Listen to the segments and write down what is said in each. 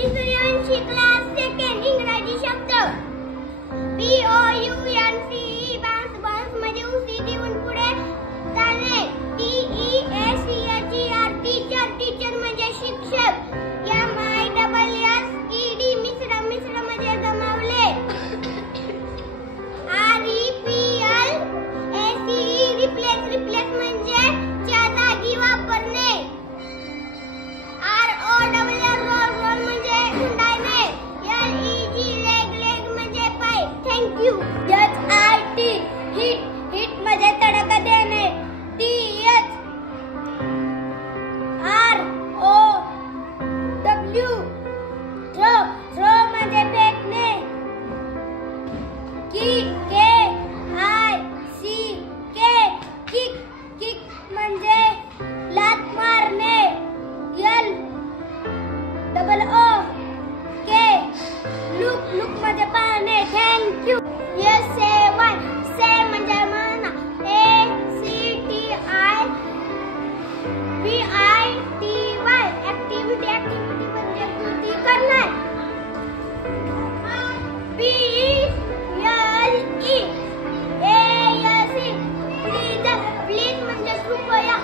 Suryavanshi class second इंग्रजी शब्द POUNCE बांस म्हणजे उसी देऊन पुढे चालणे TEACHER टीचर म्हणजे शिक्षक MISSED मिश्र म्हणजे जमावले REPLACE रिप्लेस म्हणजे च्या जागी वापरणे ROLL रोल म्हणजे हुंडायणे LEG म्हणजे पाय थँक्यू HIT हिट म्हणजे तडका देणे THROW थ्रो म्हणजे फेकणे KICK किक म्हणजे लात मारणे LOOK लुक म्हणजे पाहणे थँक्यू से म्हणजे म्हणा ACTIVITY ऍक्टिव्हिटी म्हणजे कृती करणे PLEASE प्लीज म्हणजे कृपया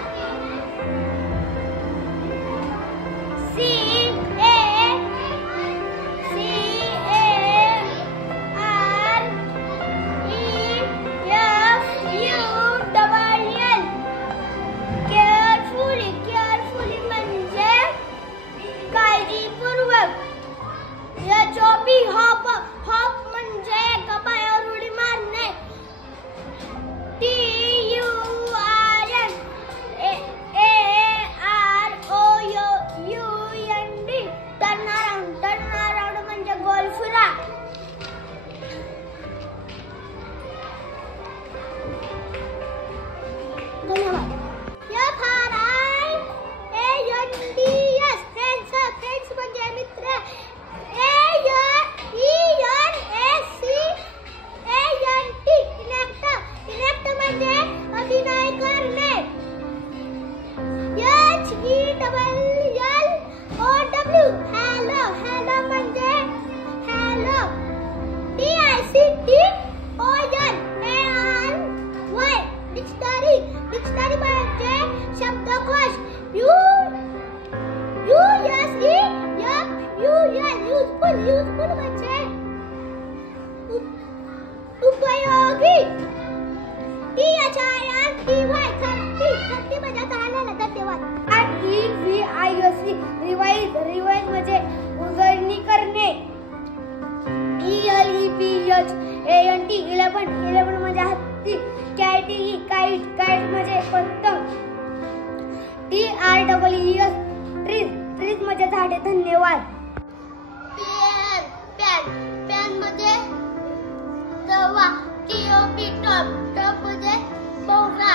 केअरफुली म्हणजे काळजीपूर्वक हॉप म्हणजे एका पायावर उडी मारणे TURNAROUND म्हणजे गोल फिरा धन्यवाद फ्रेंड्स म्हणजे मित्र इनेक्ट म्हणजे अभिनय करणे HELLOW हॅलो म्हणजे हॅलो DICTONANY डिक्शनरी म्हणजे शब्दकोश युजफुल म्हणजे उपयोगी थर्टी म्हणजे झालेला धन्यवाद REVISE रिवाइज म्हणजे उजळणी करणे ELEPHANT 11 म्हणजे हत्ती काईट म्हणजे पतंग TREES ट्रीज म्हणजे झाडे धन्यवाद पॅन म्हणजे तवा टॉप म्हणजे बोरा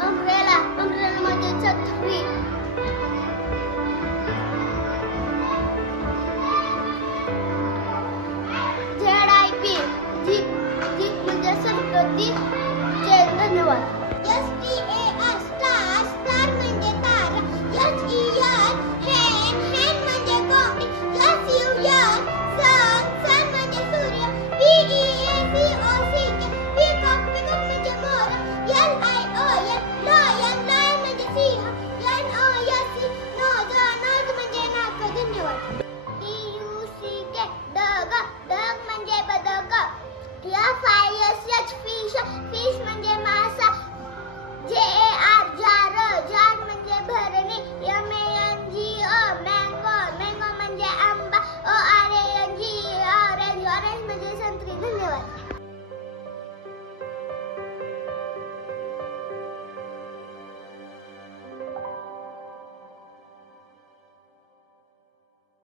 UMPRELLA अम्ब्रेला म्हणजे छत्री ZIP जीप म्हणजे संस्कृती धन्यवाद